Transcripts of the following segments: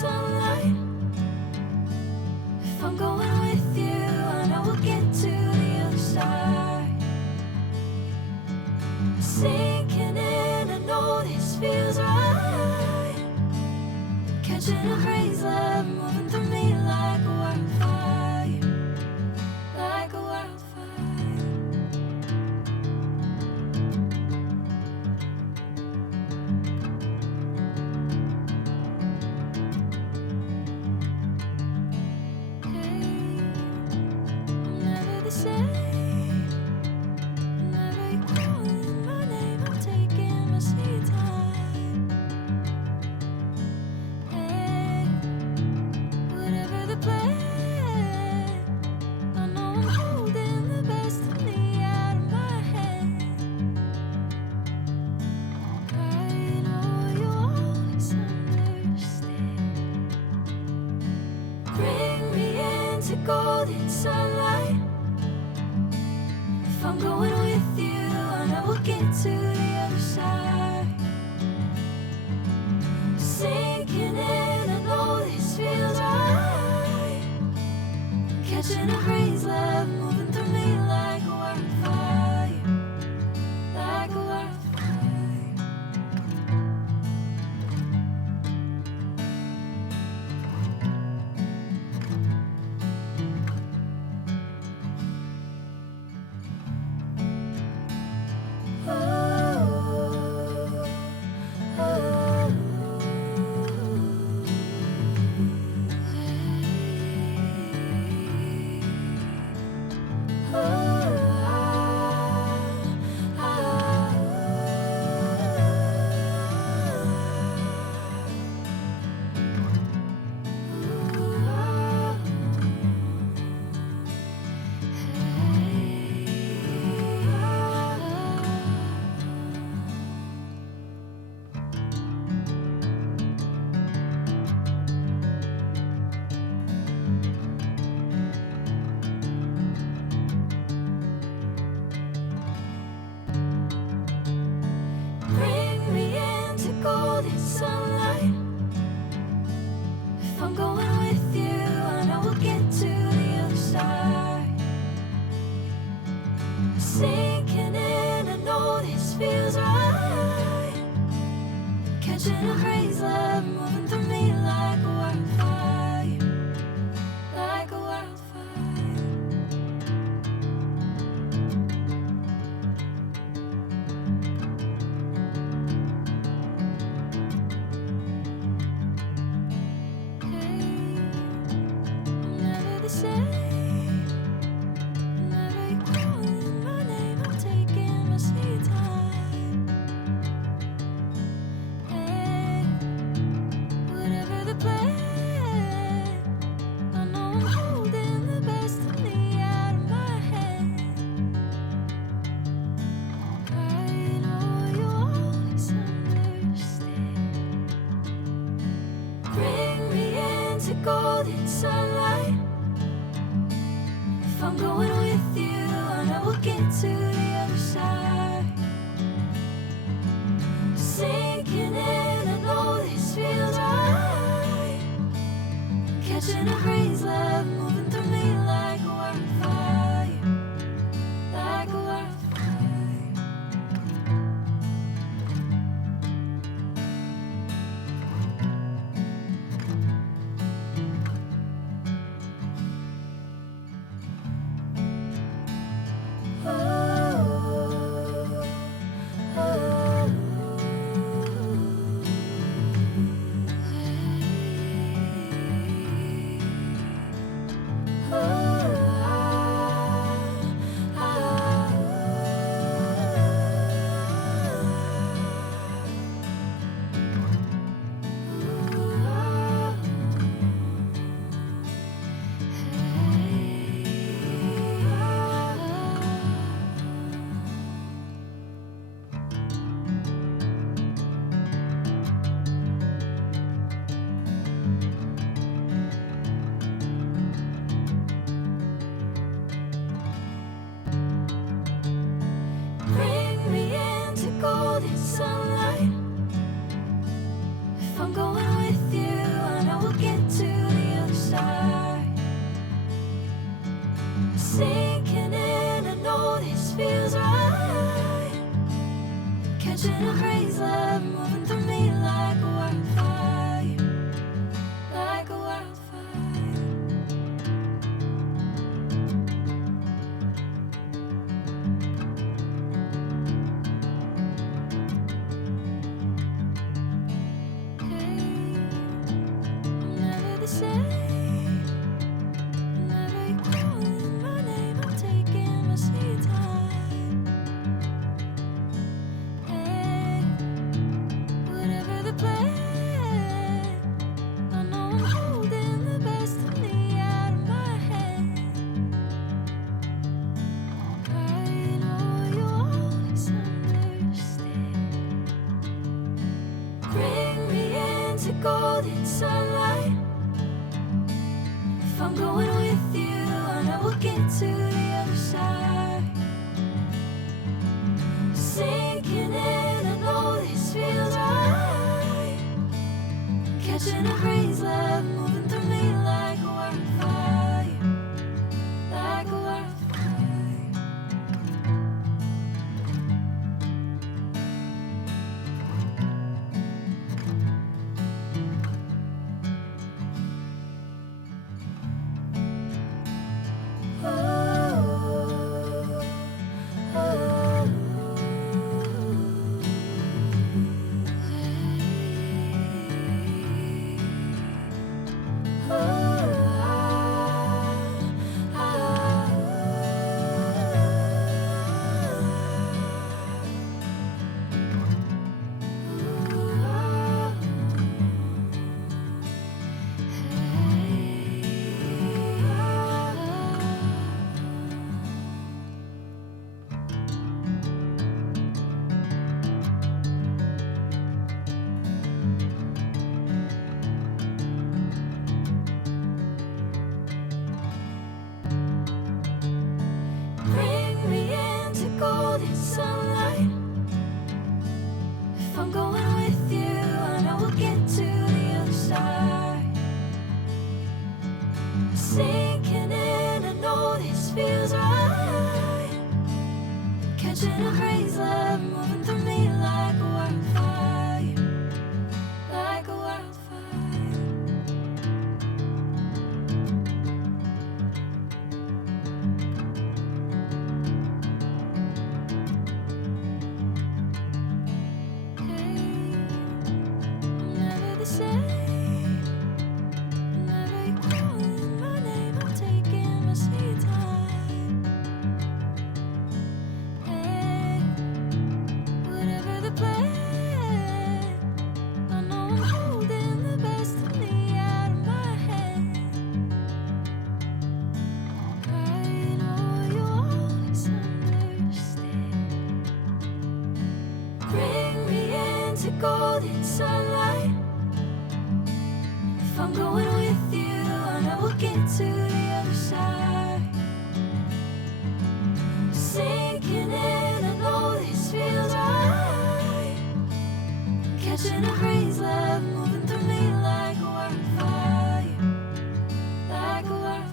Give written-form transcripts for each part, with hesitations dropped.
sunlight. If I'm going with you, I know we'll get to the other side. Sinking in, I know this feels right. Catching a breeze, love moving through me like a wildfire, like a wildfire. Golden sunlight. If I'm going with you, I know we'll get to the other side. Sinking in, I know this feels right. Catching a breeze, love moving through me like a wildfire, like a wildfire. Golden sunlight. If I'm going with you, I know we'll get to the other side. Sinking in, I know this feels right. Catching a breeze, love moving through me like a wildfire, like a wildfire. Golden sunlight. If I'm going with you, I know we'll get to the other side. Sinking in, I know this feels right. Catching a breeze, love moving through me like a wildfire, like a wildfire. golden sunlight. If I'm going with you, I know we'll catching a breeze, love moving through me like a wildfire, like a wildfire. Hey, I'm never the same. Whenever you're calling my name, I'm taking my sweet time. Hey, whatever the plan, I know I'm holding the best of me out of my hand. I know you always understand. Bring me into golden sunlight. If I'm going with you, I know we'll get to the other side. Sinking in, I know this feels right. Catching a breeze, love moving through me like a wildfire, like a wildfire. Bring me into golden sunlight. If I'm going with you, I know we'll get to the other side. Sinking in, I know this feels right. Catching a breeze, love moving through me like a wildfire, like a wildfire. I'm never the same. Whenever you're calling my name, I'm taking my sweet time. Hey, whatever the plan, I know I'm holding the best of me out of my hand. I know you always understand. Bring me into golden sunlight. If I'm going with you, I know we'll get to the other side. Sinking in, I know this feels right. Catching a breeze, love moving through me like a wildfire, like a wildfire.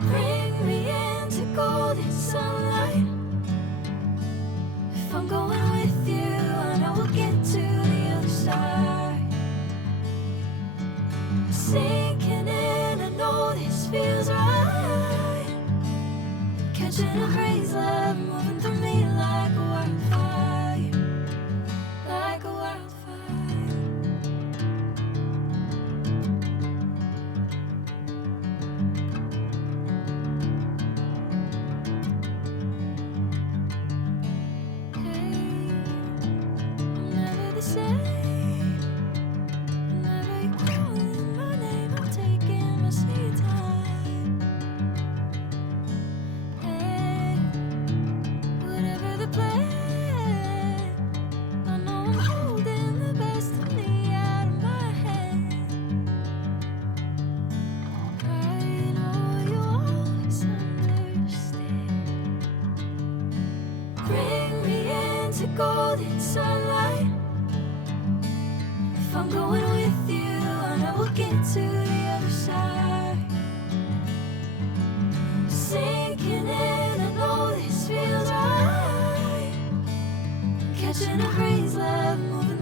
Bring me into golden sunlight. If I'm going with you, I know we'll get to the other side. Sinking in, I know this feels right. Catching a breeze, love moving through me like a wildfire, say. Whenever you're calling my name, I'm taking my sweet time. Hey, whatever the plan, I know I'm holding the best of me out of my head. I know you always understand. Bring me into golden sunlight. If I'm going with you, I know we'll get to the other side. Sinking in, I know this feels right. Catching a breeze, love moving